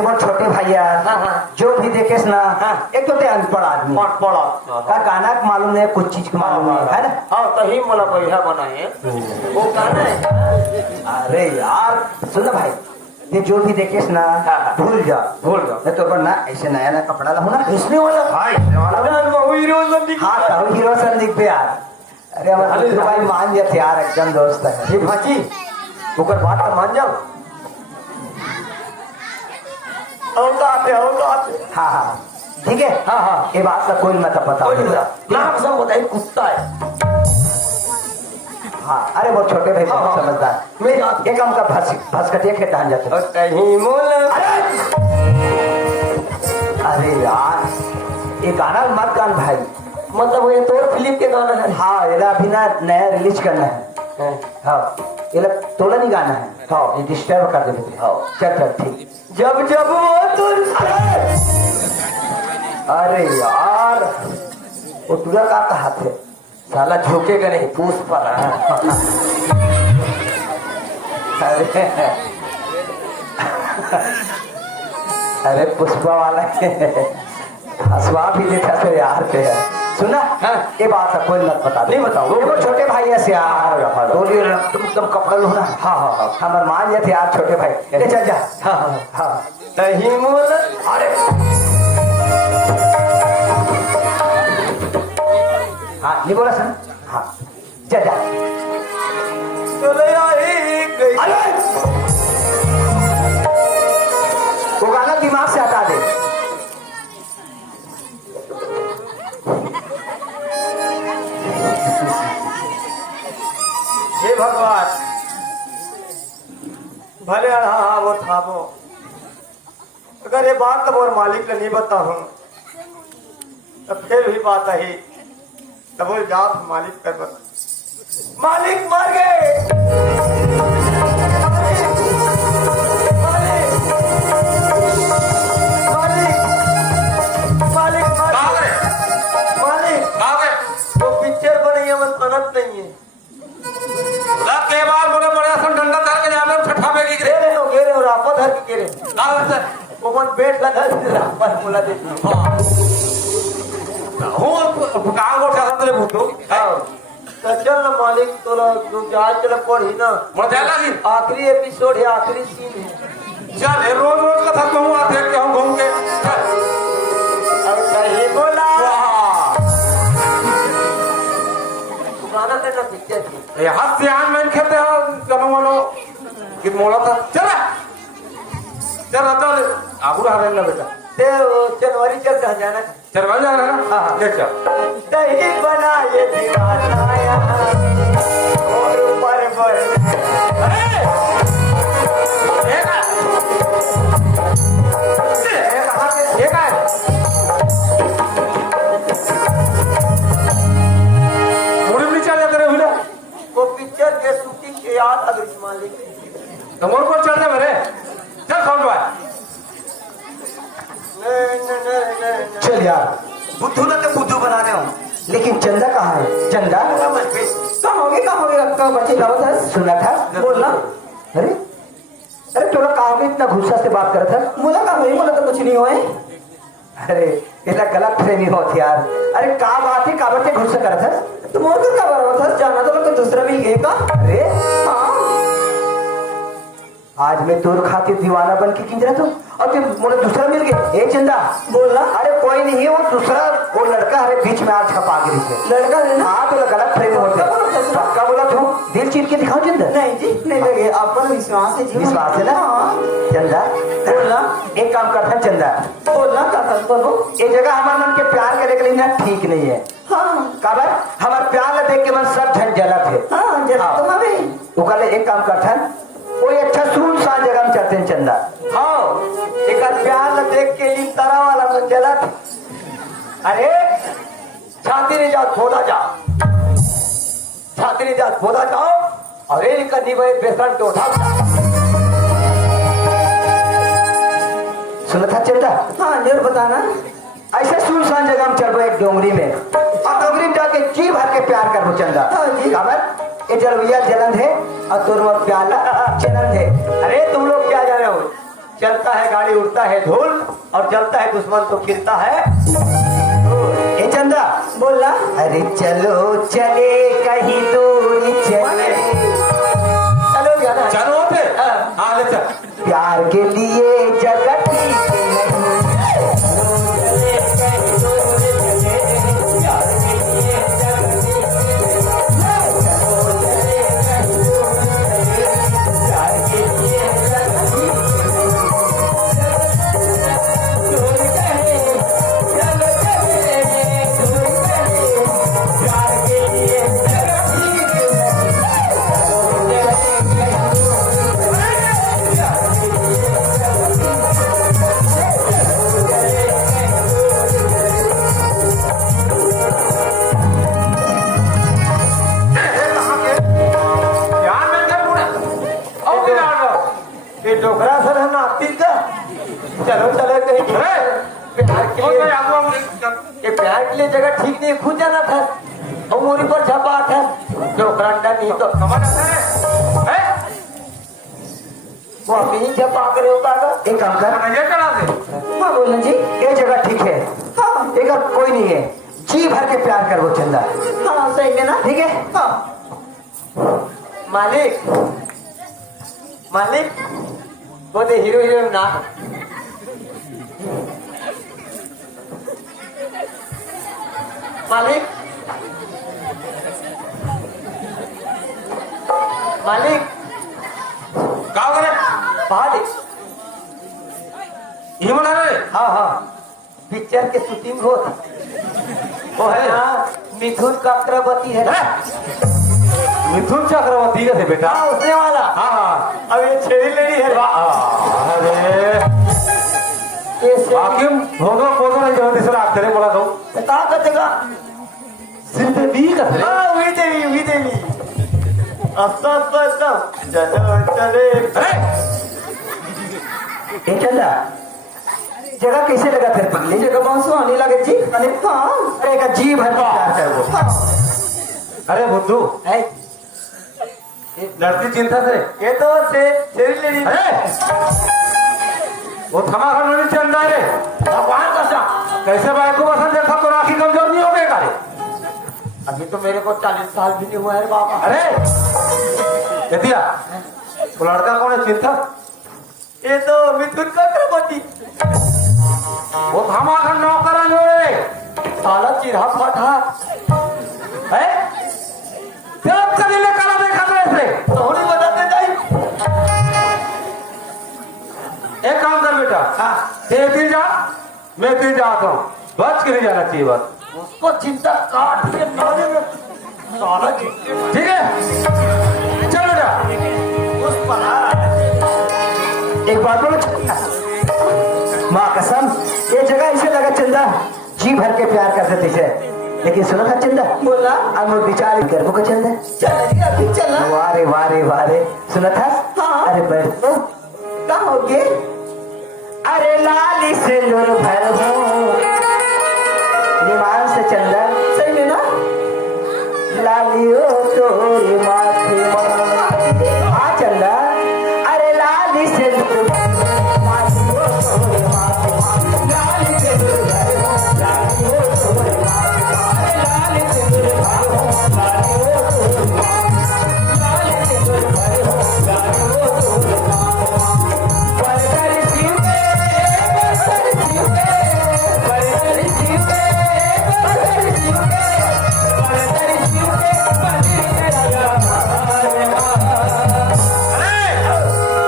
देखो छोटे भैया, जो भी देखेस ना, एक तो अनपढ़ आदमी का गाना मालूम नहीं, कुछ चीज मालूम नहीं है ना। हाँ तो ही मोला बढ़िया बनाए वो गाना है। अरे यार सुनो भाई, ये जो भी देखेस ना भूल जा नहीं तो ना ऐसे नया नया कपड़ा ला ना इसमें वाला हाँ तो हीरो संदीप पे यार। अरे हमारे भाई मान जाते यार, एकदम दोस्त है। ये भाजी ओकर बात तो मान जाओ। हाँ हाँ ठीक है। हाँ ये बात का कोई मत पता नाम सब बताइए कुत्ता है। हाँ अरे वो छोटे भाई बहुत समझदार, मैं एक काम का भसकटिया खेत धान जाते। कहीं मोल अरे यार ये गाना मत गान भाई, मतलब ये तोर फिल्म के गाना है। हाँ ये अभी ना नया रिलीज करना है। हाँ ये तोड़ा नहीं गाना है। हाँ ये डिस्टर्ब कर देते। हाँ चल चल ठीक। जब जब वो तुझसे अरे यार वो तुझा का कहा थे, साला झोंकेगा नहीं पूछ पर। अरे पुष्पा वाला हंसवा भी देता तो यार पे है। सुना ये बात है, कोई मत बता नहीं बताओ। वो छोटे भाई ऐसे यार तुम एकदम कपड़ा लो ना। हाँ हमारे मान जाते यार छोटे भाई। ले चल जा। हाँ नहीं मोल अरे हाँ नहीं बोला सर। हाँ चल जा। वो गाना दिमाग से हटा दे। हे भगवान भले हाँ वो था वो, अगर ये बात तब और मालिक ने नहीं बता हूँ तब फिर भी बात आई तब वो जात मालिक कर बता। मालिक मर गए। वो पिक्चर बनी है मन अनंत नहीं है। घेरे और आपा धर के घेरे वो मन पेट लगा रापर बोला दे। तो चल ना मालिक तोरा जो जहाज चला पढ़ी ना आखिरी एपिसोड है, आखिरी सीन है। चल रोज का थक हूँ देख के हम घूम के अब सही बोला गाना करना पिक्चर हाथ से आन मैन खेलते हो चलो मानो कि मोड़ा था। चल आगू रहा रहना बेटा। जनवरी चल कहा जाना चल बन जाना है ना। हाँ ले चल। दही बना ये दीवाना और ऊपर वो पिक्चर के शूटिंग के याद अगर मालिक मोर को चल जा मेरे चल कौन बात। चल यार बुद्धू ना तो बुद्धू बना रहे हो, लेकिन चंदा कहाँ है? चंदा कहाँ होगी आपका बच्चे गावत है सुना था बोलना। अरे अरे थोड़ा कहाँ होगी इतना गुस्सा से बात कर था। मुझे कहा वही मुझे तो कुछ नहीं हुए। अरे इतना गलत फहमी होती यार। अरे का बात है का बच्चे गुस्सा कर था तुम और क्या बात था जाना तो दूसरा मिल गए का। अरे हाँ आज मैं तोर खातिर दीवाना बन के किंजरा तो और तुम मुझे दूसरा मिल गया। ए चंदा बोलना। अरे कोई नहीं है वो दूसरा वो लड़का है बीच में आज छपा गिरी से लड़का है ना। हाँ तो गलत फ्रेम होते पक्का बोला तू दिल चीर के दिखाओ चंदा। नहीं जी नहीं लगे आप पर विश्वास है जी। विश्वास है ना। चंदा बोलना एक काम करता है चंदा बोलना का बोलो ये जगह हमारे मन के प्यार करे के लिए ना ठीक नहीं है। हाँ काबर हमारे प्यार देख के मन सब झंझला थे। हाँ तो कल एक काम करता है कोई अच्छा सुनसान जगह में चलते हैं चंदा। हाँ एक प्यार न देख के लिए तरह वाला मंजला। अरे छाती नहीं जाओ खोदा जाओ, छाती नहीं जाओ खोदा जाओ और एक निभाए बेसन के उठा। सुना था चंदा। हाँ जरूर बताना। ऐसे सुनसान जगह में चल एक डोंगरी में और डोंगरी में जाके जी भर के प्यार कर चंदा। हाँ जी खबर ये जलवैया जलन है और तुम प्याला चलन है। अरे तुम लोग क्या जाने हो चलता है गाड़ी उड़ता है धूल और जलता है दुश्मन तो गिरता है। ए चंदा बोला अरे चलो चले कहीं दूर चले, चलो जाना है। चलो होते हाँ। हाँ ले चल। प्यार के लिए जगत ठीक नहीं। ध्यान में क्या पूरा और भी डाल दो। ये डोकरा सर हम आती का चलो चलो कहीं प्यार के और लिए कोई आगू हम ये प्यार के लिए जगह ठीक नहीं खुद जाना था और मोरी पर छपा था डोकरा अंडा नहीं तो समझ आता है वो अभी ही छपा करे होगा एक काम कर, ये चला दे। मैं बोला जी ये जगह ठीक है, हाँ एक और कोई नहीं है, जी भर के प्यार कर वो चंदा, हाँ सही है ना ठीक है? हाँ मालिक मालिक बोले हीरो हीरो ना मालिक मालिक का करे बाहर ये बना रे। हाँ हाँ पिक्चर के शूटिंग हो वो है ना मिथुन चक्रवर्ती है मिथुन चक्रवर्ती का थे बेटा। हाँ उसने वाला हाँ हाँ अब ये छेड़ी लेडी है अरे ये से बाकी भोगो भोगो नहीं जब तीसरा तेरे बोला तो कहा करेगा सिर्फ भी का थे। हाँ वही देवी अस्ता अस्ता अस्ता चलो चले अरे ए चंदा जगह कैसे लगा फिर पगली? जगह बहुत सुहानी लगे जी अरे हाँ अरे का जी भर के प्यार कर वो। अरे बुद्धू है लड़की चिंता से ये तो से छेड़ी लेडी अरे वो थमा कर नहीं चल रहा है। भगवान का सा कैसे भाई को पसंद देखा तो राखी कमजोर नहीं हो गए कारे। अभी तो मेरे को 40 साल भी नहीं हुआ है बाबा अरे यदिया वो लड़का कौन है चिंता? ये तो मिथुन चक्रवर्ती वो थमा कर नौकरा जो है साला चिढ़ा फटा है तेरा कलीले काला देखा तो ऐसे। थोड़ी बताते जाई एक काम कर बेटा हाँ ते तीन जा मैं तीन जाता हूँ बच के नहीं जाना चाहिए बस उसको चिंता काट के नाले में साला ठीक है चल बेटा। उस पर एक बात बोलो चंदा, माँ कसम ये जगह ऐसे लगा चंदा जी भर के प्यार करते थे, लेकिन सुनो था चंदा बोला अब वो बेचारे गर्भ को चंदा चलेगी अभी चला वारे वारे वारे सुना था। हाँ। अरे बैठ तो कहाँ हो गए अरे लाली से लुर भर हो निमान से चंदा सही में ना लालियो तोरी माथे हाँ चंदा अरे लाली से लुर भर हो, लालियो तोरी माथे, लाली से लुर भर हो, लालियो तोरी माथे, अरे लाली से लुर भर हो, लालियो तोरी माथे, लाली से लुर भर हो, लालियो तोरी माथे। बरकर सीवे, बरकर सीवे, बरकर सीवे, बरकर सीवे, बरकर सीवे, बरकर अरे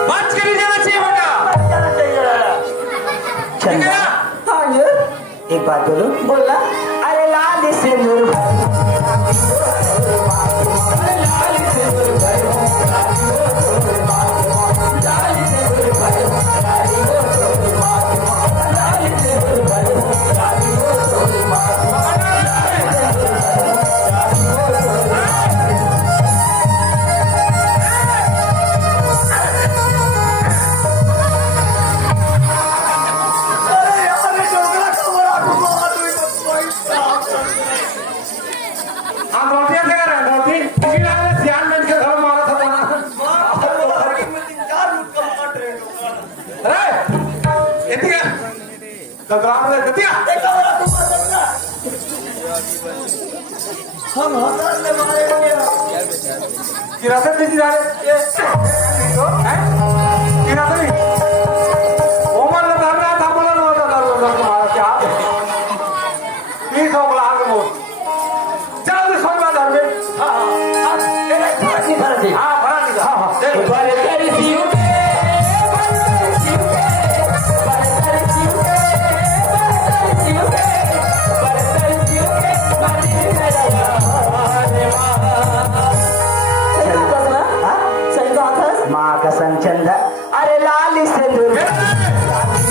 बच के नहीं जाना चाहिए बेटा जाना चाहिए ठीक है चंदा ना। हाँ ये एक बात बोलो बोला अरे लाल से नूर गतिया गगराम में गतिया हम हाथ में मारे गया किराते दीजिए जाने हैं किराते नहीं ओमन ने धरना था बोला ना तुम्हारा क्या तीन सौ बोला आगे मोड़ चलो सौ का धर में हाँ माँ का संचंद अरे लाली सिंदूर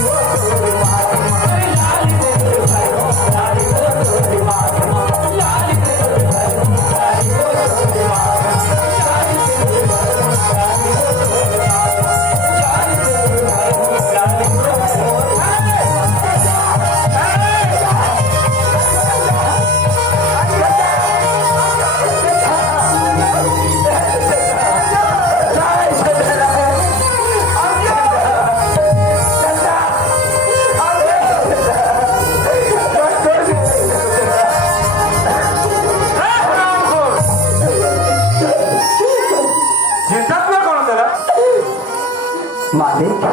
मालिक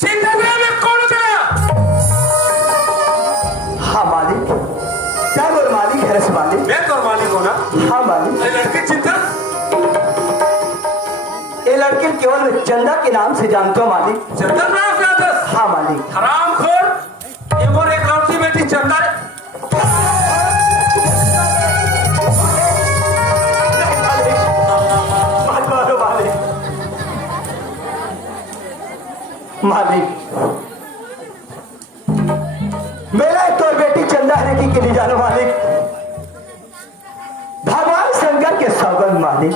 चिंता में कौन चला हाँ मालिक क्या बोल मालिक है रस मालिक मैं तो मालिक हूँ ना हाँ मालिक ये लड़की चिंता ये लड़के केवल चंदा के नाम से जानते हो मालिक चंदा नाम से आता है हाँ मालिक हरामखोर ये मोर एक लड़की बेटी चंदा है मालिक मेरा एक तो बेटी चंदा है कि नहीं जानो मालिक भगवान शंकर के सौगंध मालिक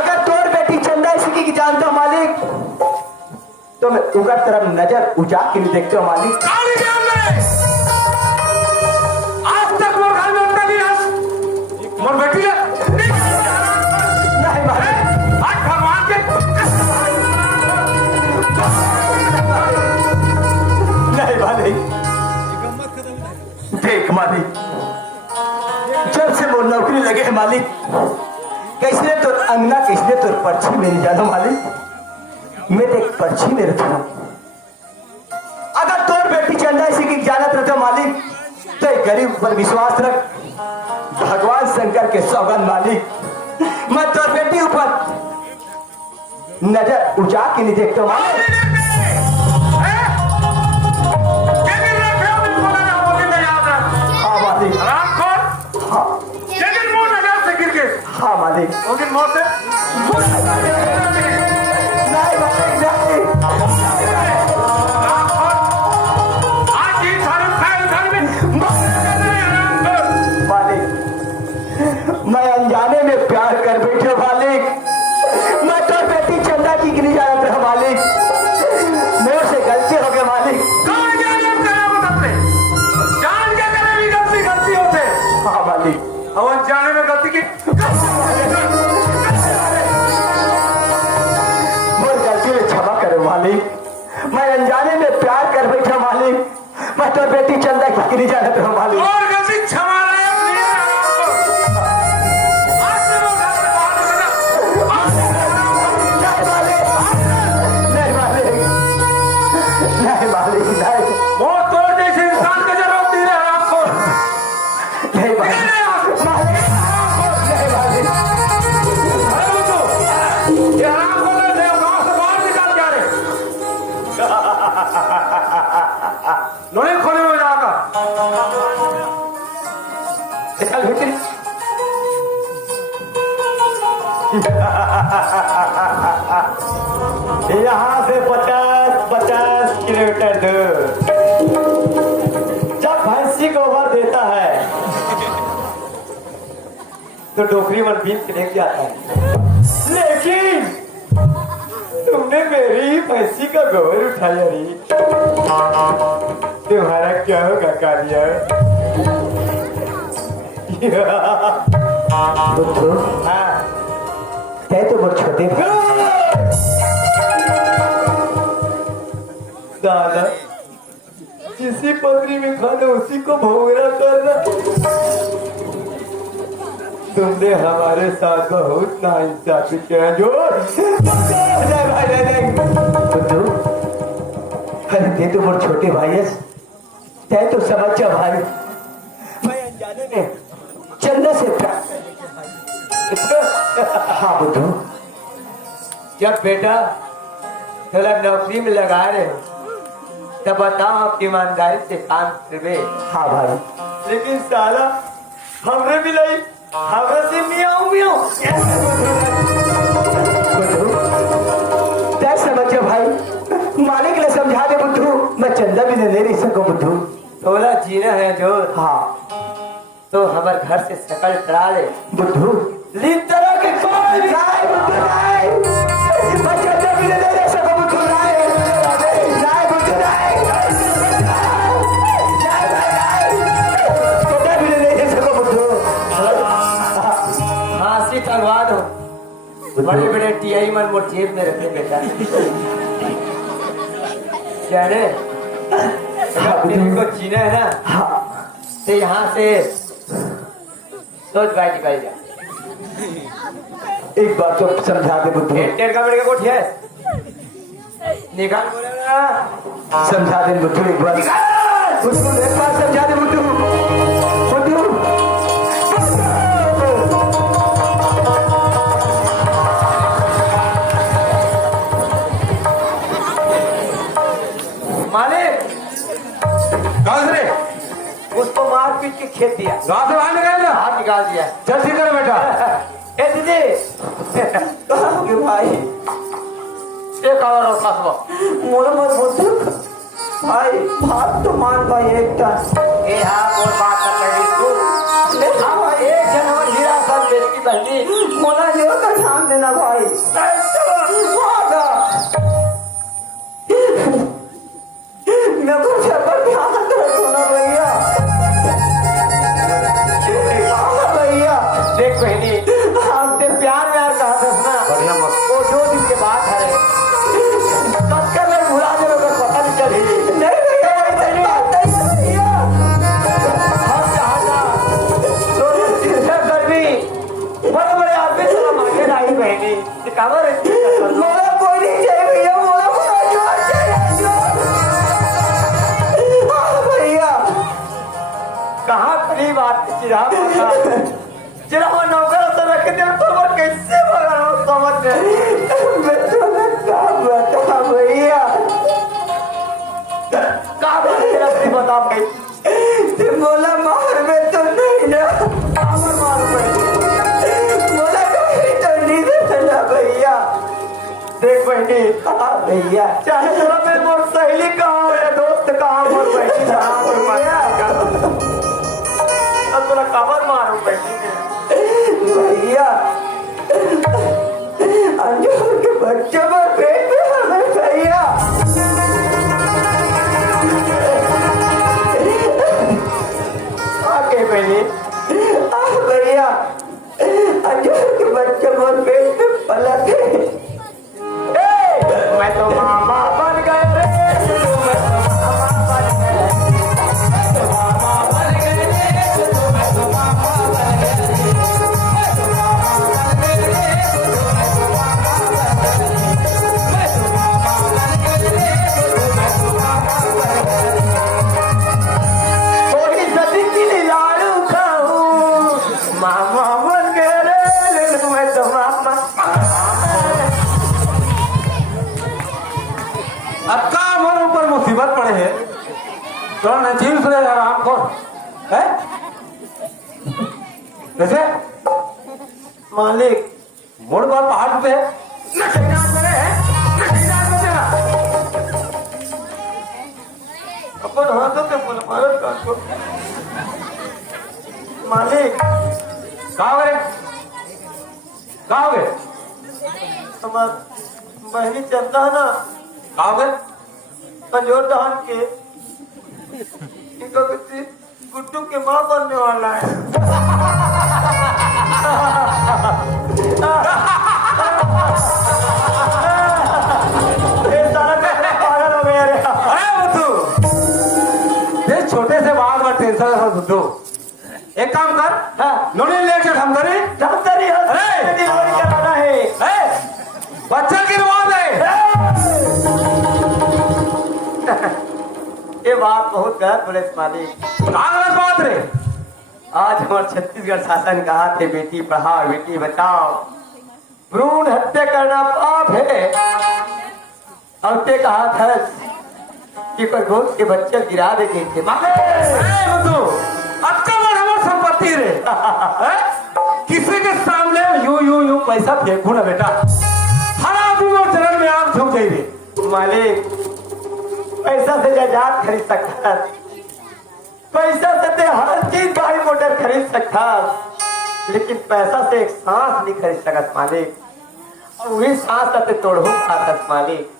अगर तोर बेटी चंदा इसी की जानता मालिक तो मैं उगर तरफ नजर उठा के नहीं देखते हो मालिक काली ज्ञान में आज तक मोर घर में उतना नहीं रस मोर बेटी है नहीं मालिक आज भगवान के नहीं मालिक देख मालिक जब से वो नौकरी लगे है मालिक कैसने तो अंगना किसने तो पर्ची मेरी जानो मालिक मैं तो एक पर्ची में रहता हूँ अगर तोर बेटी चंदा इसी की जानत रहते हो मालिक तो एक गरीब पर विश्वास रख भगवान शंकर के सौगंध मालिक मैं तोर बेटी ऊपर नजर उठा के नहीं देखता हूँ मालिक हाँ मालिक हाँ हाँ मालिक नहीं नहीं मालिक मालिक मैं अनजाने में प्यार कर बैठे मालिक मैं तो बेटी चंदा की गिरी जा रहा था मालिक मोर से गलती हो गई मालिक हाँ मालिक जाने में गलती की मोर गलती में क्षमा करे मालिक मैं अनजाने में प्यार कर बैठा मालिक मैं तो बेटी चंदा की गिरी जा रहा था मालिक और गलती क्षमा नहीं मालिक नहीं वो तो जैसे इंसान का जब रोक दी रहे आपको नहीं मालिक ये आराम को ले ले गांव से बाहर निकाल के आ रहे लोहे खोले में जाकर निकल भीतर यहाँ से 50 किलोमीटर दूर जब भैंसी को गोबर देता है तो डोकरी मन बीत के लेके आता है लेकिन तुमने मेरी ही भैंसी का गोबर उठाया रे तुम्हारा क्या होगा कालिया बुद्धू हाँ कह तो बहुत छोटे साला जिसी पगड़ी में खाना उसी को भोगना करना। तुमने हमारे साथ बहुत नाइंसाफी किया जो। बुद्धू अरे ते तो मोर छोटे भाई है, तय तो समझ जा भाई। मैं अनजाने में चंदा से हाँ बुद्धू, जब बेटा थोड़ा नौकरी में लगा रहे हो तब बताओ आप ईमानदारी से काम करवे। हाँ भाई, लेकिन साला हमरे भी नहीं, हमरे से मियाऊ मियाऊ। बुद्धू तय समझ जा भाई, मालिक ने समझा दे बुद्धू, मैं चंदा भी दे नहीं सकूं बुद्धू। थोड़ा जीना है जो हाँ तो हमारे घर से शकल करा ले बुद्धू, लीन तरह के कोई भी राय बुद्धू राय, मैं चंदा भी दे सकूं बुद्धू राय, राय बुद्धू राय, चंदा भी दे सकूं बुद्धू। फांसी करवा दो। बड़े बड़े टीआई मन मोर जेब में रखे बेटा। जाने अगर तेरे को जीना है ना हाँ तो यहाँ से सोच गाय निकाल जा। एक बार तो समझा दे बुद्धू, टेढ़ का बेटे का कोठी है निकाल बोले ना। समझा दे बुद्धू एक बार, बुद्धू एक बार समझा दे बुद्धू, बुद्धू मालिक कहाँ से रे? उसको मार पीट के खेत दिया, गाँव से बाहर निकाल ना। हाथ निकाल दिया। चल ठीक है बेटा। ए दीदी कहोगे भाई, एक और होता था मोर मत बुद्धू भाई, बात तो मान भाई एक का ए हाँ और बात कर रही तू। हाँ भाई एक जनवर हीरा सब बेटी बहनी मोला जो का ध्यान देना भाई। मैं कुछ पर ध्यान रखो ना भैया। हाँ भैया, देख बहनी आपसे प्यार व्यार कहा था ना, बढ़िया मत वो 2 दिन के बाद है कब कर मैं भुला दे रहा हूँ, पता नहीं चली। नहीं भैया, ऐसा नहीं बात नहीं भैया। हम चाहता तो सिर्फ गर्मी बड़े बड़े आदमी चला मांगे नहीं बहनी काबर मोला कोई नहीं चाहिए भैया, मोला कोई जोर चाहिए। हाँ भैया, कहाँ अपनी बात चिरा चिरा नौकर तो रख दे तो वो कैसे मगर हो समझ में मैं तो क्या बता भैया, कहाँ बात तेरा से बता भाई ते मोला मार में तो नहीं ना, काबर मारो बहनी मोला कोई तो नहीं देना भैया। देख बहनी हाँ भैया, चाहे थोड़ा मेरे मोर सहेली कहाँ हो या दोस्त कहाँ मोर बहनी जहाँ मोर माया अब तोला काबर मारो बहनी भैया अंजूर के बच्चे पर पेट में हमें भैया। आके बहनी भैया अंजूर के बच्चे पर पेट में पलक है। मैं तो मामा बन गए रे मैं तो मामा बन गए मामा बन गए रे मैं तो मामा बन गए मैं तो मामा बन गए रे मैं तो मामा बन गए मैं तो मामा बन गए रे मैं तो मामा बन गए थोड़ी सदी की लाडू खाऊं मामा बन गए रे मैं तो मामा अब का हमारे ऊपर मुसीबत पड़े है तो नजीब सुने आराम को है कैसे मालिक मोड़ पर पहाड़ पे अपन हाथों पे मुलमारत काटो मालिक कहा गए कहा गए हमार बहनी चलता है ना कहा गए कंजोर धान के इनका किसी गुड्डू के माँ बनने वाला है ये सारा पागल हो गया रे बुद्धू एक काम कर हाँ। नोनी लेके धमधरी धमतरी अरे! डिलीवरी कराना है। बच्चा गिरवा दे ये बात बहुत गलत पुलिस मालिक। कागज बात रे आज हमारे छत्तीसगढ़ शासन कहा थे बेटी पढ़ाओ बेटी बचाओ, भ्रूण हत्या करना पाप है। और ते कहा था कि पर गोद के बच्चे गिरा देते थे। बुद्धू अच्छा बड़ हमार संपत्ति रे हैं? किसी के सामने यूं पैसा फेंकू ना बेटा, हर आदमी वो चरण में आग झुक जाइए। मालिक पैसा से जायदाद खरीद सकता, पैसा से ते हर चीज गाड़ी मोटर खरीद सकता, लेकिन पैसा से एक सांस नहीं खरीद सकत मालिक। और वही सांस ते तोड़ो खातस मालिक।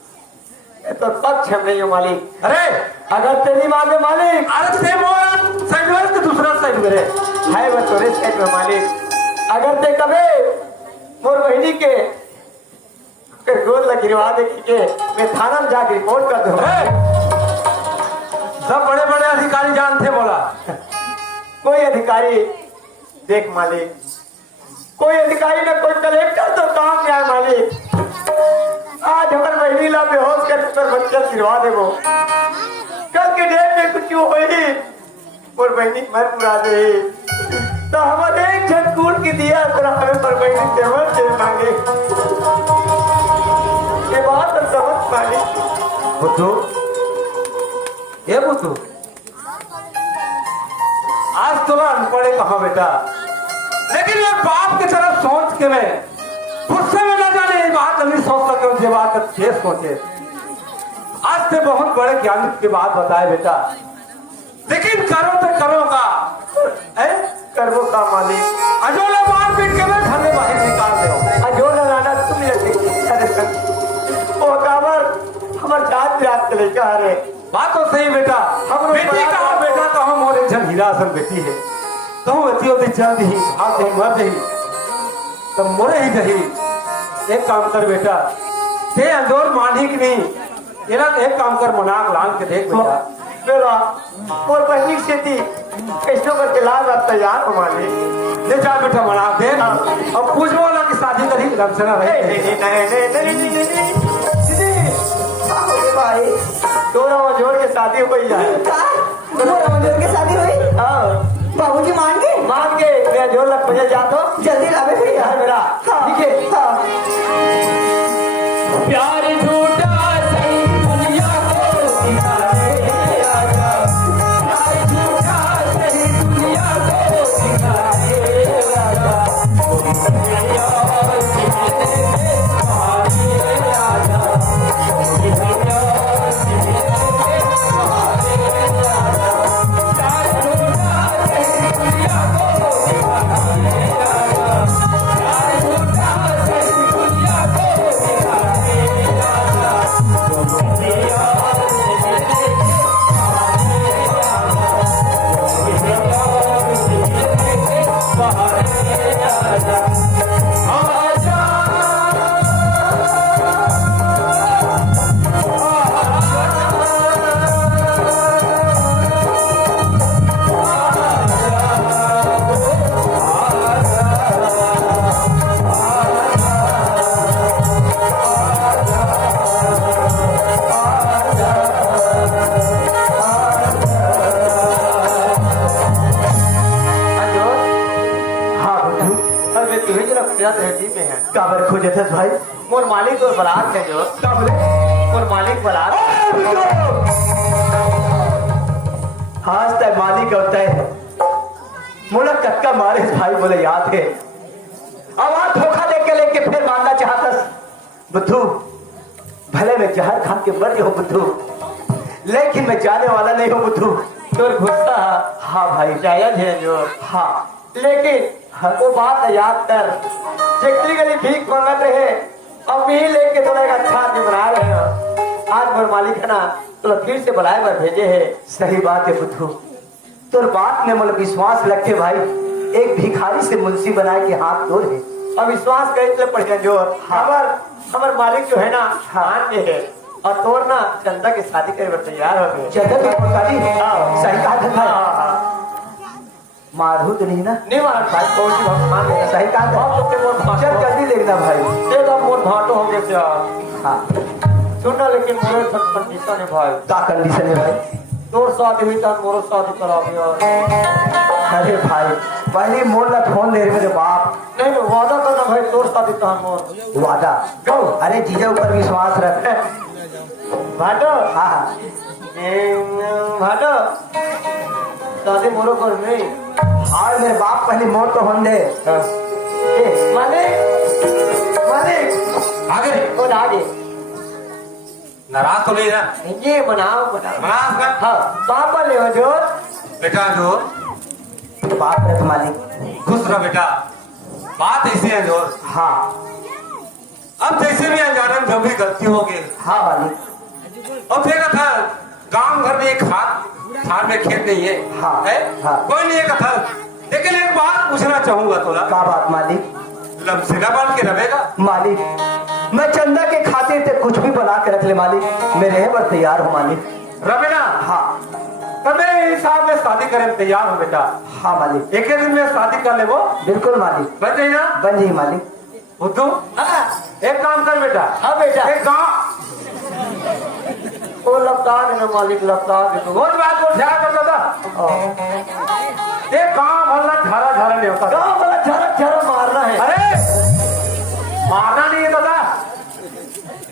ये तो पक्ष हम नहीं हो मालिक। अरे अगर तेरी मांगे मालिक अरे ते मोर साइड में तो दूसरा साइड में रे है वो तोरे साइड में मालिक। अगर ते कभी मोर बहनी के गोद लग गिरवा दे के मैं थाना में जाके रिपोर्ट कर दूं। सब बड़े बड़े अधिकारी जानते बोला कोई अधिकारी देख मालिक, कोई अधिकारी ना कोई कलेक्टर तो काम नहीं आए मालिक। आज हमारे बहनी ला बेहोश कर बच्चा गिरवा दे वो, कल के डेट में कुछ होगी और बहनी मर मुरा दे तो हमारे एक झटकूट की दिया तो हमें पर बहनी जरूर दे मांगे। ये बात तो समझ मालिक। बुद्धू ये बुद्धू आज तोला अनपढ़े कहा बेटा, लेकिन ये बाप की तरफ सोच के मैं गुस्से में न जाने ये बात नहीं सोच सके ये बात ये सोचे। आज से बहुत बड़े ज्ञान की बात बताए बेटा, लेकिन करो तो करो का करवो का मालिक। अजोला मार पीट के मैं घर में बाहर निकाल दो। अजोला राना तुम वो काबर हमार जात रात के लेके आ रहे। बात तो सही बेटा, हम बेटी कहा बेटा कहो मोर एक जन हीरा सन बेटी है कहूँ अति होती जल्द ही भाग जाही मर जाही तब मोरे ही जही। एक काम कर बेटा ते अंदोर मानी की नहीं ये ना एक काम कर मनाक लांग के देख बेटा मेरा और बहनी से थी कैसो करके लाल रात तैयार हो मालिक। ले जा बेटा मनाक दे अब पूछ बोला कि शादी करी लमसना रहे भाई तोरा वो जोड़ के शादी हो गई जाए। जोर के शादी हुई हाँ बाबूजी मान गए मान के मैं जोड़ लग बजे जाता हूँ जल्दी लावे भैया यार मेरा ठीक है। हाँ प्यार झूठा सही दुनिया को दिखाए आजा, प्यार झूठा सही दुनिया को दिखाए आजा, दुनिया आजा, दुनिया काबर खोजे थे भाई मोर मालिक और बरात है जो मोर मालिक बरात आज तक मालिक होता है मोला कक्का मारे भाई बोले याद है। अब आज धोखा देके लेके फिर मानना चाहता बुद्धू भले मैं जहर खा के मर हो बुद्धू, लेकिन मैं जाने वाला नहीं हूँ बुद्धू। तोर गुस्सा हाँ भाई जायज है जो हाँ, लेकिन वो बात याद कर चकली गली भीख मांगत रहे अब भी लेके थोड़ा एक अच्छा आदमी बना रहे हो। आज मोर मालिक है ना तो फिर से बुलाए बर भेजे है। सही बात है बुद्धू, तोर बात में मतलब विश्वास रखे भाई, एक भिखारी से मुंशी बनाए के हाथ तोड़ है और विश्वास करे पड़े जो हमार मालिक जो है ना हाँ के है और तोर ना चंदा की शादी करे बर तैयार हो गए। जगह की शादी सही कहा था भाई। मारू तो नहीं ना? नहीं मार भाई कौन सी भगवान है सही कहा था। हम लोग के मोर चल भाटो जल्दी देखना भाई। ये तो मोर भाटो हो गए क्या हाँ सुनना लेकिन मोरे सब कंडीशन है भाई क्या कंडीशन है भाई? तोर शादी हुई था मोरो शादी करा दिया अरे भाई पहले मोर ला फोन दे मेरे बाप। नहीं मैं वादा करना भाई तोर शादी था मोर वादा? अरे जीजा ऊपर विश्वास रख। भाटो हाँ हाँ भाटो शादी मोरो कर नहीं और मेरे बाप पहले मोर तो होन दे। मालिक मालिक आगे ओ आगे नाराज तो नहीं ना? ये बनाओ बनाओ नाराज ना? हाँ पापा ले जो बेटा जो बाप रख मालिक। खुश रह बेटा। बात ऐसी है जो हाँ अब जैसे भी अनजाने में जब भी गलती हो गई हाँ मालिक। अब देखा था गांव घर में एक खार में खेत नहीं है, हाँ, है? हाँ। कोई नहीं है कथा। लेकिन एक बात पूछना चाहूंगा थोड़ा, क्या बात मालिक? लमसेगा बांध के रहेगा? मालिक मैं चंदा के खातिर ते कुछ भी बना के रख ले मालिक। मेरे है पर तैयार हो मालिक। रवे ना? हाँ तब मेरे हिसाब में शादी करे में तैयार हो बेटा। हाँ मालिक। एक ही दिन में शादी कर ले वो बिल्कुल मालिक। बन जाए ना? बन जाइए मालिक। बुद्धू एक काम कर बेटा। हाँ बेटा एक गाँव वो लपटा देना मालिक लपटा दे तो रोज बात को ध्यान करता था। एक गाँव भरना झारा झारा नहीं होता। गाँव वाला झरक झरक मारना है अरे मारना नहीं है दादा।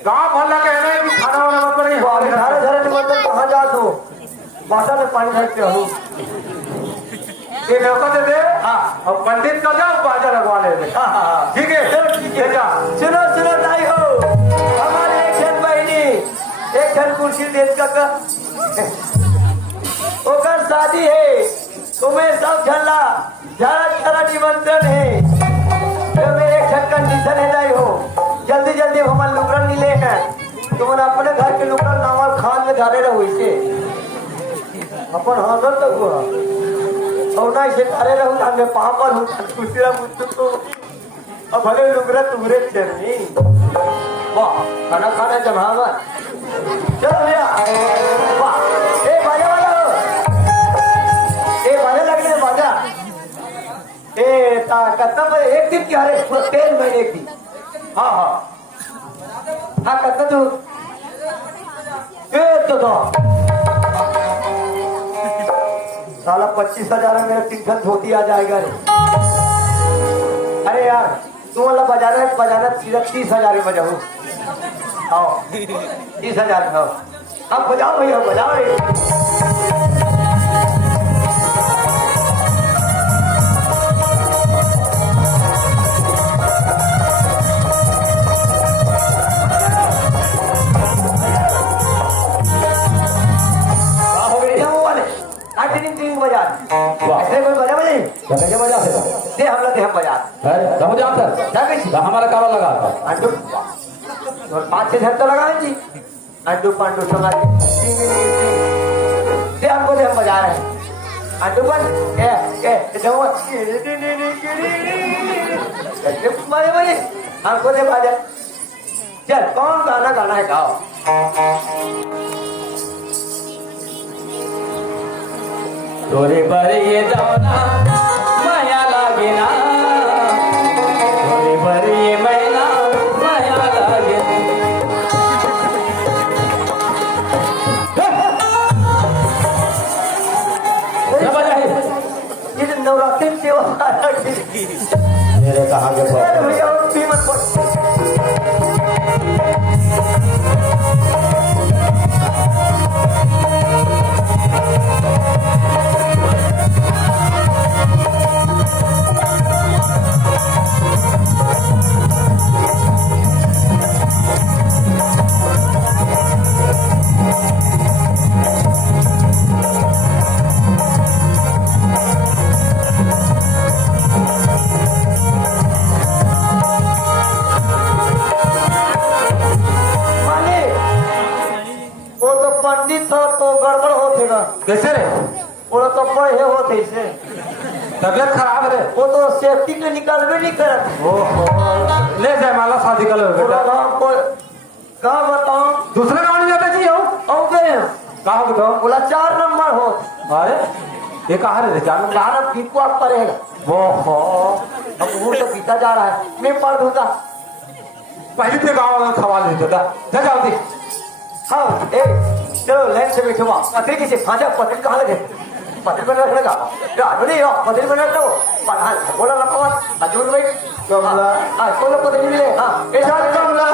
गाँव भरना कहना है कि खाना वाना मत नहीं झारे झारे निमंत्रण कहाँ जा तू बाटा में पानी भर के हूँ ये न्योता दे दे। हाँ और पंडित का जाओ बाजा लगवा ले दे। हाँ हाँ ठीक है चलो ठीक है जा। सुनो सुनो ताई हो हमारे एक जन बहनी एक जन कुर्सी देश का ओकर शादी है तुम्हें सब झल्ला झरा झरा निमंत्रण है तो मेरे एक जन कंडीशन है ताई हो जल्दी जल्दी हमारे लुकड़न नहीं ले हैं तुम अपने घर के लुकड़न नावल खान में धारे रहो इसे अपन हाथ तक हुआ और ना इसे धारे रहूँ हमें पापड़ हूँ दूसरा मुझको तो अब भले लुगरा तुम्हारे चरनी वाह खाना खाना जमावा चल भैया वाह ए बाजा वाला हो ए बाजा लगने बाजा ए ता कत्ता पर एक दिन की हरे पूरा 3 महीने की हाँ हाँ हाँ कत्ता तू ए तो साला 25,000 में मेरा 3 खत धोती आ जाएगा रे अरे यार तू वाला बजाना सीधा 30,000 में बजाऊ आओ 30,000 में अब बजाओ भैया बजाओ रे बजा ऐसे कोई बजा बजे कैसे मजा से दे हम लोग हम बजा है तो मुझे आता क्या कैसी हमारा कावा लगा था अंडू और 5-6 घर तो लगाए जी अंडू पांडू संगा दे हमको दे हम बजा रहे हैं अंडू पांडू ए जमो मारे बजे हमको दे बाजा चल कौन गाना गाना है गाओ तोरे पर ये दौना माया लागे ना तोरे पर ये मैना माया लागे ये जो नवरात्रि में सेवा मेरे कहाँ के पास भैया भी मत पड़ पंडित था तो गड़बड़ होते ना कैसे रे? वो तो पढ़े होते इसे तबियत खराब रे? वो तो सेफ्टी के निकलवे नहीं करत ओहो ले जाए माला शादी कर लो पूरा बेटा। गाँव को कहाँ बताऊँ दूसरे गाँव नहीं जाता जी हो आओ गए कहा बताओ? बोला 4 नंबर हो अरे ये कहा रे जानो गाना पीको आप पड़ेगा। वो हो अब वो तो पीता जा रहा है, मैं पढ़ दूंगा। पहले तो गाँव में खवा लेते था जा जाओ दी हाँ ए चलो लाइन से बैठो वहाँ पत्रिक किसे फांजा पत्रिक कहाँ लगे पत्रिक में रखने का राजू नहीं हो पत्रिक में रखो पढ़ा बोला ना पवन अजून भाई कमला हाँ कोई पत्रिक मिले हाँ ऐसा कमला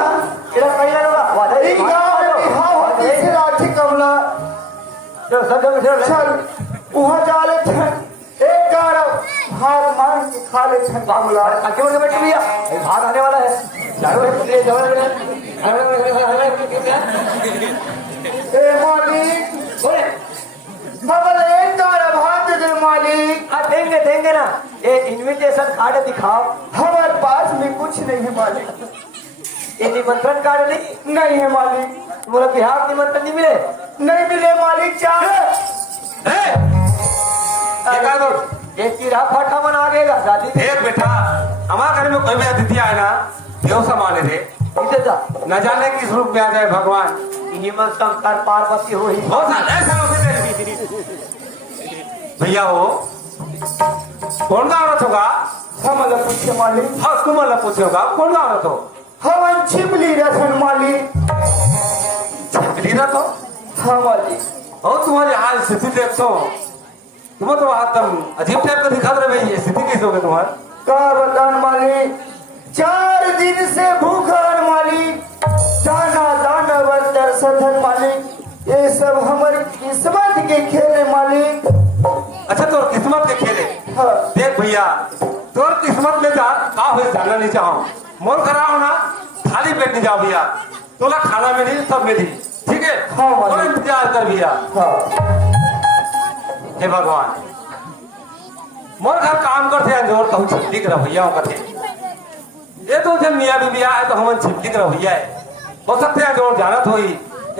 इधर कहीं ना होगा वादा ई गाँव हाँ होती से राठी कमला चलो सब जगह चलो चल वहाँ जा ले थे एक गाड़ा हाथ मार के खा ले थे कमला आगे बढ़ के बैठ भैया भाग आने वाला है जाओ ले जाओ ए मालिक बोले बगल एक गाड़ा भात दे मालिक हाँ देंगे ना ये इनविटेशन कार्ड दिखाओ हमारे पास में कुछ नहीं है मालिक ये निमंत्रण कार्ड नहीं नहीं है मालिक तुम्हारा बिहार निमंत्रण नहीं मिले नहीं मिले मालिक चाहे एक कीड़ा फटा मन आगेगा शादी देख बेटा हमारे घर में कोई भी अतिथि आए ना देव समाने थे इधर जा न जाने किस रूप में आ जाए भगवान हिमंत शंकर पार्वती हो ही बहुत ऐसा भैया हो कौन का औरत होगा हमला पूछे मालिक हाँ तुम अल्लाह पूछे होगा कौन का औरत हो हवन छिपली रसन मालिक लीरत हो हाँ मालिक और तुम्हारी हाल स्थिति देखते हो तुम तो एकदम अजीब टाइप का दिखा रहे भाई ये स्थिति कैसे हो गई तुम्हारी का बतान मालिक 4 दिन से भूखन मालिक दाना दाना बर्तर सधन मालिक ये सब हमारी किस्मत के खेल है मालिक अच्छा तोर किस्मत के खेले हाँ देख भैया तोर किस्मत में जा का हो जानना नहीं चाहो मोर खराब होना खाली पेट नहीं जाओ भैया तोला खाना में नहीं सब में दी ठीक है हाँ, मालिक। थोड़ा इंतजार कर भैया हाँ हे भगवान मोर घर काम करते हैं जोर तो छिपली कर भैया करते ये तो जब मियाँ बीबी आए तो हम छिपली कर भैया है हो सकते हैं जोर जानत हो ही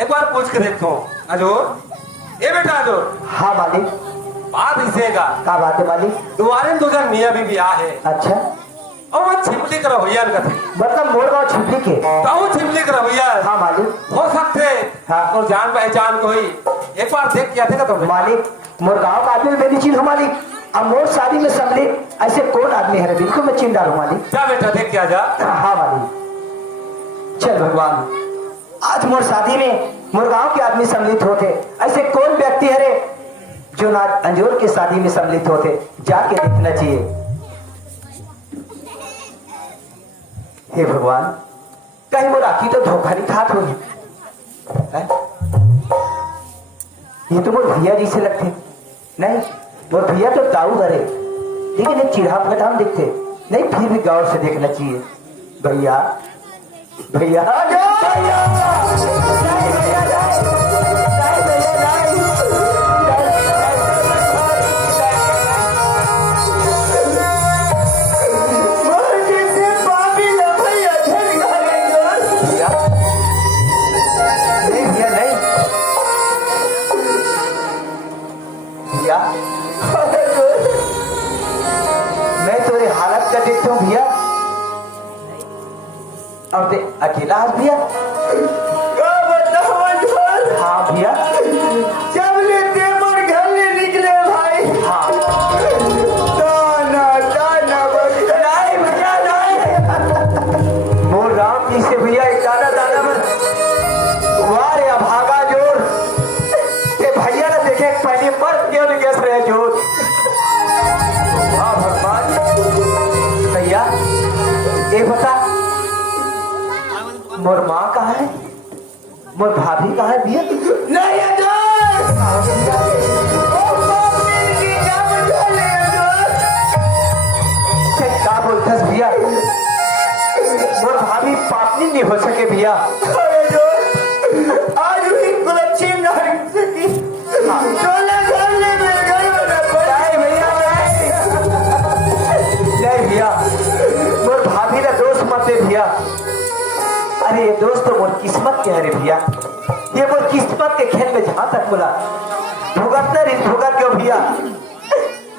एक बार पूछ के देखो अजोर ये बेटा अजोर हाँ मालिक बात इसे का क्या बात है मालिक दोबारे दो जन मियाँ बीबी आ है अच्छा और वो छिपली कर भैया कथे मतलब मोर गाँव छिपली के तो छिपली कर भैया हाँ मालिक हो सकते हाँ। और जान पहचान कोई एक बार देख क्या थे तुम मालिक मोर गाँव का आदमी मेरी चीज हो मालिक अब मोर शादी में सम्मिलित ऐसे कौन आदमी है बिल्कुल मैं चिंता हूँ मालिक जा बेटा देख क्या जा हाँ मालिक चल भगवान आज मोर शादी में मोर गाँव के आदमी सम्मिलित होते ऐसे कौन व्यक्ति है रे जो ना अंजोर के शादी में सम्मिलित होते जाके देखना चाहिए हे भगवान कहीं मोर आखी तो धोखा नहीं खात हो ये तो मोर भैया जी से लगते नहीं मोर भैया तो दाऊ घरे लेकिन एक चिढ़ा फटाम दिखते नहीं फिर भी गौर से देखना चाहिए भैया भैया भैया मैं तुम्हारी हालत का देखता हूँ भैया और अकेला आज भैया हाँ भैया जब लेते मर घर ले निकले भाई हाँ दाना दाना नहीं भैया नहीं मोर राम जी से भैया एक दाना दाना में वारे अभागा जोर ये भैया ने देखे पहले मर्द क्यों नहीं गैस रहे जोर हाँ भगवान भैया ये बता मोर माँ कहाँ है मोर भाभी कहाँ है भैया नहीं क्या बोलते भैया मोर भाभी पापनी नहीं हो सके भैया आज भी कुलच्छी नहीं सकी चले घर ले नहीं भैया नहीं भैया मोर भाभी का दोस्त मत दे भैया अरे ये दोस्त तो मोर किस्मत के है रे भैया ये मोर किस्मत के खेल में जहां तक बोला भुगतना रिस भुगत क्यों भैया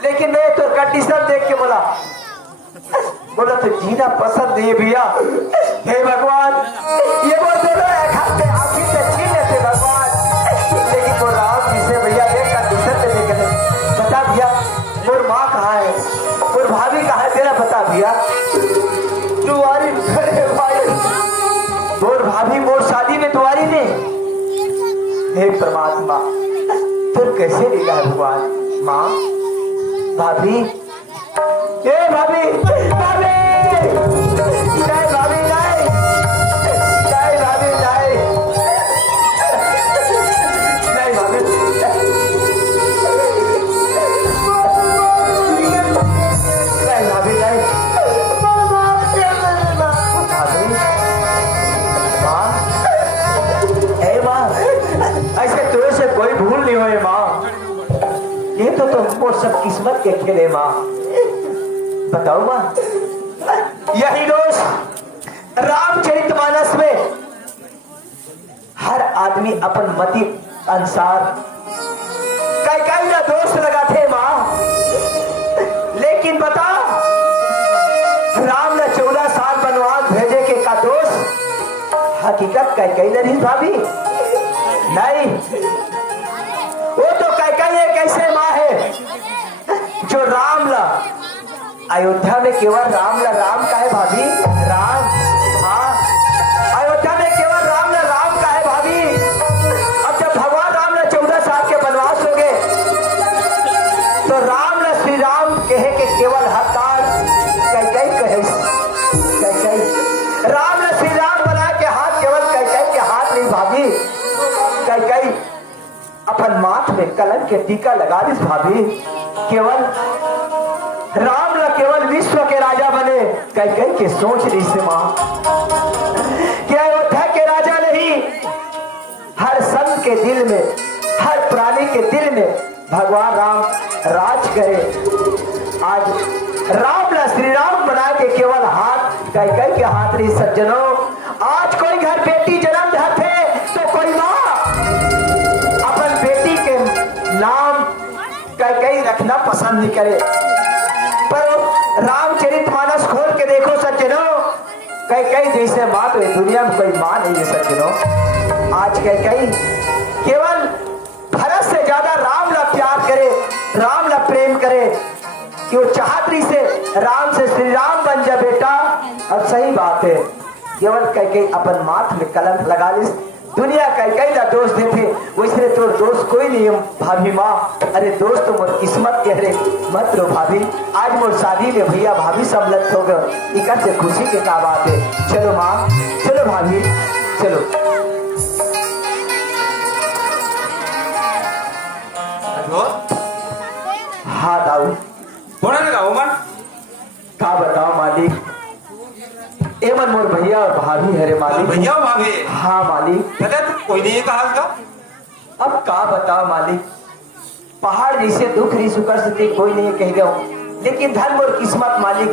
लेकिन मैं तो कंडीशन देख के बोला तो जीना पसंद नहीं है भैया हे भगवान ये वो दोनों एक हाथ पे आखिर से छीन लेते भगवान लेकिन वो राम जी से भैया एक कंडीशन पे लेकर बता भैया हे परमात्मा, फिर कैसे लेगा है भगवान। माँ, भाभी, ए भाभी, भाभी, जय भाभी, जय जय भाभी, जय जय भाभी, जय भाभी, जय भाभी, माँ, ए माँ, ऐसे तुझे से कोई भूल नहीं हुई माँ। ये तो तुमको सब किस्मत के खेले माँ। बताओ माँ, यही दोस्त रामचरितमानस में हर आदमी अपन मति अनुसार कई ना दोस्त लगाते माँ। लेकिन बता, राम ने 14 साल वनवास भेजे के का दोस्त हकीकत कई नहीं भाभी। नहीं, वो तो कई एक ऐसे माँ है जो राम ला अयोध्या में केवल राम का है भाभी। राम, हाँ, अयोध्या में केवल राम का है भाभी। अब जब भगवान राम ने 14 साल के वनवास हो गए तो राम ने श्री राम कहे के केवल हकदार कई राम ने श्री राम बनाए के हाथ केवल कई के हाथ नहीं भाभी। कई अपन माथ में कलंक के टीका लगा दी भाभी। केवल राम न केवल विश्व के राजा बने, कई के सोच रही से मां कि अयोध्या के राजा नहीं, हर संत के दिल में, हर प्राणी के दिल में भगवान राम राज करे। आज राम न श्री राम बना के केवल हाथ कई के हाथ रही। सज्जनों, आज कोई घर बेटी जन्म धरते तो कोई माँ अपन बेटी के नाम कई रखना पसंद नहीं करे। पर रामचरितमानस खोल के देखो सज्जनों, कई जैसे माँ तो दुनिया में कोई माँ नहीं है सज्जनों। आज कई केवल भरत से ज्यादा राम ला प्यार करे, राम ला प्रेम करे कि वो चाहत से राम से श्री राम बन जा बेटा। अब सही बात है, केवल कई अपन माथ में कलंक लगा ली। दुनिया कई ना दोस्त देते, वैसे तो दोस्त कोई नहीं है भाभी माँ। अरे दोस्त तो मोर किस्मत कह रहे मत रो भाभी। आज मोर शादी में भैया भाभी सम्मिलित हो गए, इकट्ठ से खुशी के का बात है। चलो माँ, चलो भाभी, चलो। हाँ दाऊ, का बताओ मालिक, एमन मोर भैया और भाभी हरे मालिक। भैया भाभी, हाँ मालिक। कोई नहीं कहा का? अब का बताओ मालिक, पहाड़ जैसे दुख रही सुकर से कोई नहीं कह गया, लेकिन धन मोर किस्मत मालिक।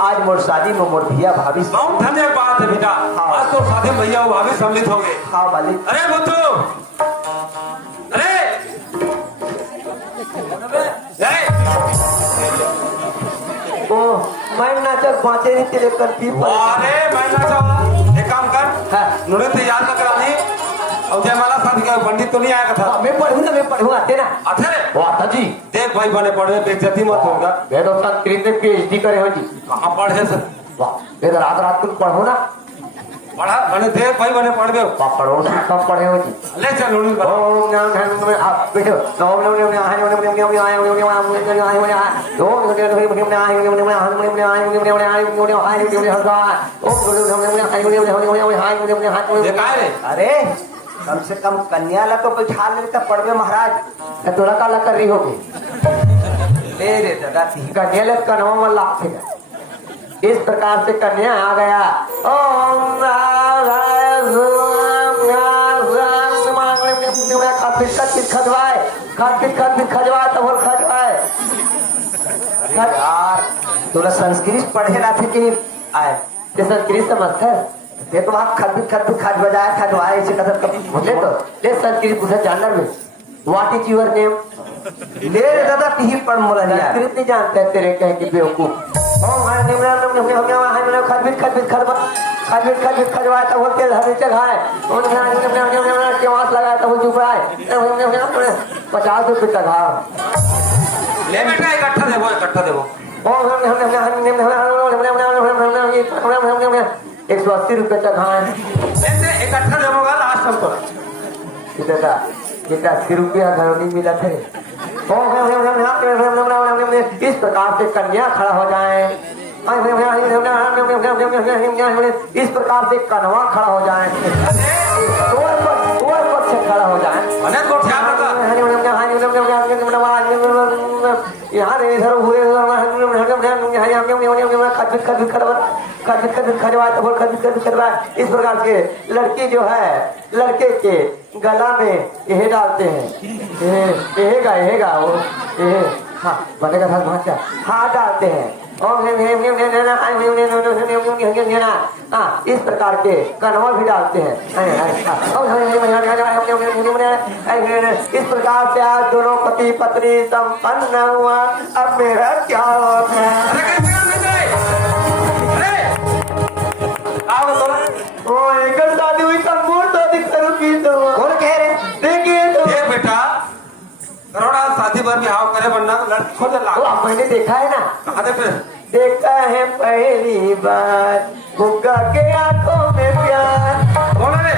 आज मोर शादी में मोर भैया भाभी। बहुत धन्य बात है बेटा। हाँ। आज तो शादी में भैया भाभी सम्मिलित हो गए। हाँ मालिक। अरे बुद्धू, अरे ओ मैं नाचक बांचे नहीं तेरे कर दी। अरे मैं नाचा, एक काम कर, हाँ। नूरे तैयार न करानी और जयमाला साथ क्या पंडित तो नहीं आएगा था? मैं पढ़ूँ आते ना। अच्छा रे, वो आता जी। देख भाई बने पढ़े बेइज्जती मत होगा। मैं तो संस्कृत में PhD करे हो जी। कहाँ पढ़े सर? वाह, मैं तो रात को पढ़ो ना। पढ़ा बने, देख भाई बने पढ़ गए। पढ़ो से कम पढ़े हो जी। ले चल नूरे ओम नमः शिवाय। आप बैठो। ओम नमः ये काय रे? अरे कम से कम कन्या ला तो बैठा लेता पढ़वे महाराज। तोरा का ला कर रही होगी ले रे दादा, कन्या ला कन्वा में लाख थे। इस प्रकार से कन्या आ गया। ओम खजवाए तो खजवाए। यार तोरा संस्कृत पढ़े ना थे कि आए ते संस्कृत समझते ये तो आप खज बजाया खजवाए इसे कथन कभी ले तो ले संस्कृत पूछा जानना में व्हाट इज योर नेम। ले रे दादा कहीं पढ़ मोला संस्कृत नहीं जानते तेरे कहे कि बेवकूफ। खजवाए तो बोलते हरी जगह लगाए तो चुप रहा है। 50 रुपये का घाव ले बेटा, इकट्ठा देवो, इकट्ठा देवो। 180 रुपये का घाव ऐसे इकट्ठा देवोगा लास्ट हम तो बेटा बेटा 80 रुपया घर नहीं मिला थे इस प्रकार से कन्या खड़ा हो जाए, इस प्रकार से कनवा खड़ा हो जाए, पक्ष खड़ा हो जाए, अनेक को ध्यान रखा यहाँ इधर हुए इस प्रकार से लड़की जो है लड़के के गला में यह डालते हैं, बनेगा था भाषा हाथ डालते हैं इस प्रकार के कनवा भी डालते हैं। इस प्रकार से आज दोनों पति पत्नी संपन्न हुआ। अब मेरा क्या होता है? एक शादी हुई तब मोर शादी करो की तो कौन कह रहे देखिए तो देख बेटा करोड़ा शादी भर में हाव करे बनना तो लड़की खोज ला मैंने देखा है ना, कहा दे फिर देखा है पहली बार गुग्गा के आंखों में प्यार। कौन है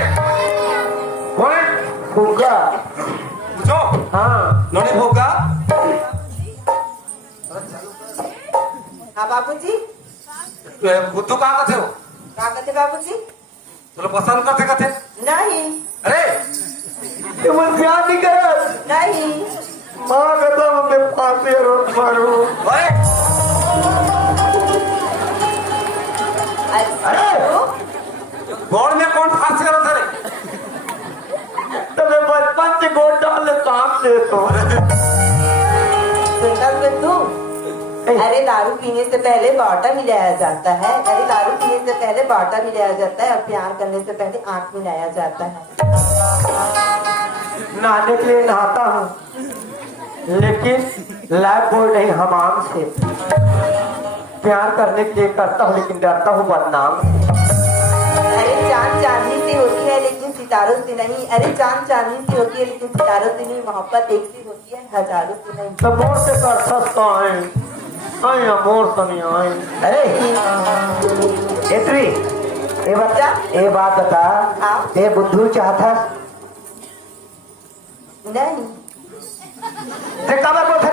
कौन है गुग्गा जो हाँ नोनी भोगा हाँ बाबूजी, बुद्धू कहाँ का थे वो क्या कहते बाबूजी? चलो पसंद करते करते नहीं अरे तुम प्यार नहीं करो नहीं, माँ कहता मैं फांसी रोक मारू। अरे अरे बोर्ड में कौन फांसी करो थे तुम्हें बचपन से गोद डाल काम दे तो सुनता तू, अरे दारू पीने से पहले बाटा मिलाया जाता है, अरे दारू पीने से पहले बाटा मिलाया जाता है और प्यार करने से पहले आंख मिलाया जाता है। नहाने के लिए नहाता हूँ लेकिन लाइफ बोल नहीं हमाम से, प्यार करने के लिए करता हूँ लेकिन डरता हूँ बदनाम। अरे चांद चांदनी से होती है लेकिन सितारों से नहीं, अरे चांद चांदनी से होती है लेकिन सितारों से नहीं, मोहब्बत एक सी होती है हजारों से नहीं। तो मोर से कर सस्ता है मोर तो नहीं आए। अरे ये बात बता हाँ? ये बुद्धू चाहता नहीं,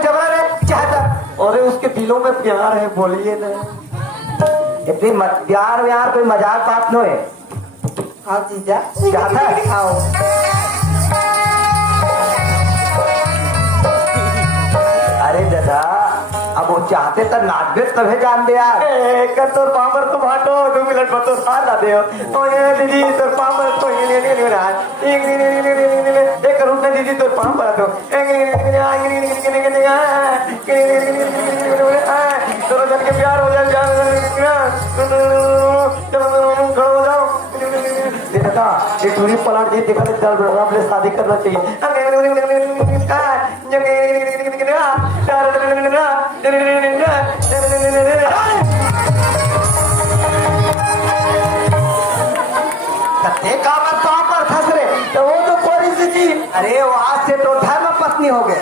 जबरा रे चाहता और उसके दिलों में प्यार है बोलिए ना इतनी प्यार व्यार कोई मजाक बात नो है। हाँ जीजा चाहता है आओ। अरे दादा अब वो चाहते तो नाच तभी जान दे यार तो पामर तुम हटो 2 मिनट में तो साथ दे तो ये दीदी तो पामर तो एक रूप में दीदी तो पामर तो दोनों जन के प्यार हो जाए खड़ो जाओ देखा ये टूरी पलाट जी देखा चल अपने शादी करना चाहिए। तो वो तो पॉलिसी जी अरे वो आज से तो धर्म पत्नी हो गए,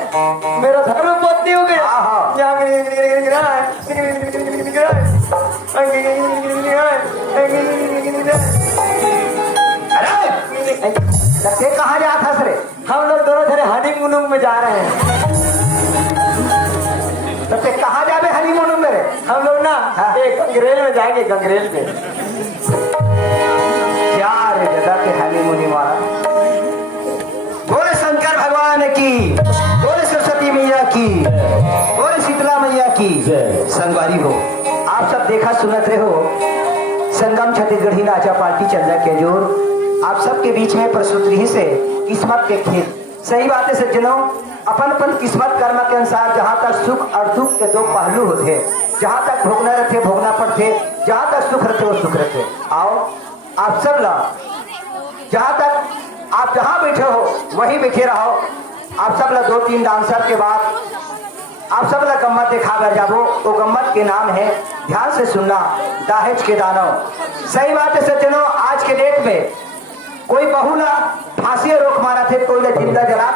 मेरा धर्म पत्नी हो गया। अरे कहाँ जा था सरे हम लोग दोनों धरे हनीमून में जा रहे हैं। तो कहाँ जावे हनीमून में हम लोग ना गंगरेल में जाएंगे, गंगरेल में यार दादा के हनीमून वाला। बोले शंकर भगवान की, बोले सरस्वती मैया की, बोले शीतला मैया की संगवारी हो। आप सब देखा सुनत रहे हो संगम छत्तीसगढ़ी नाचा पार्टी चंदा के जोर आप सबके बीच में प्रस्तुति से किस्मत के खेल। सही बात है सज्जनों, अपन अपन किस्मत कर्म के अनुसार जहाँ तक सुख और दुख के 2 पहलू होते, जहाँ तक भोगना रहते भोगना पड़ते, जहाँ तक सुख रहते वो सुख रहते। आओ आप सब लोग जहाँ तक आप जहाँ बैठे हो वहीं बैठे रहो। आप सब लोग 2-3 डांसर के बाद आप सब लोग गम्मत दिखा कर जाबो। वो गम्मत के नाम है, ध्यान से सुनना, दाहेज के दानव। सही बात है सज्जनों, आज के डेट में कोई बहू ना फांसी रोक मारा थे, कोई ना जिंदा जला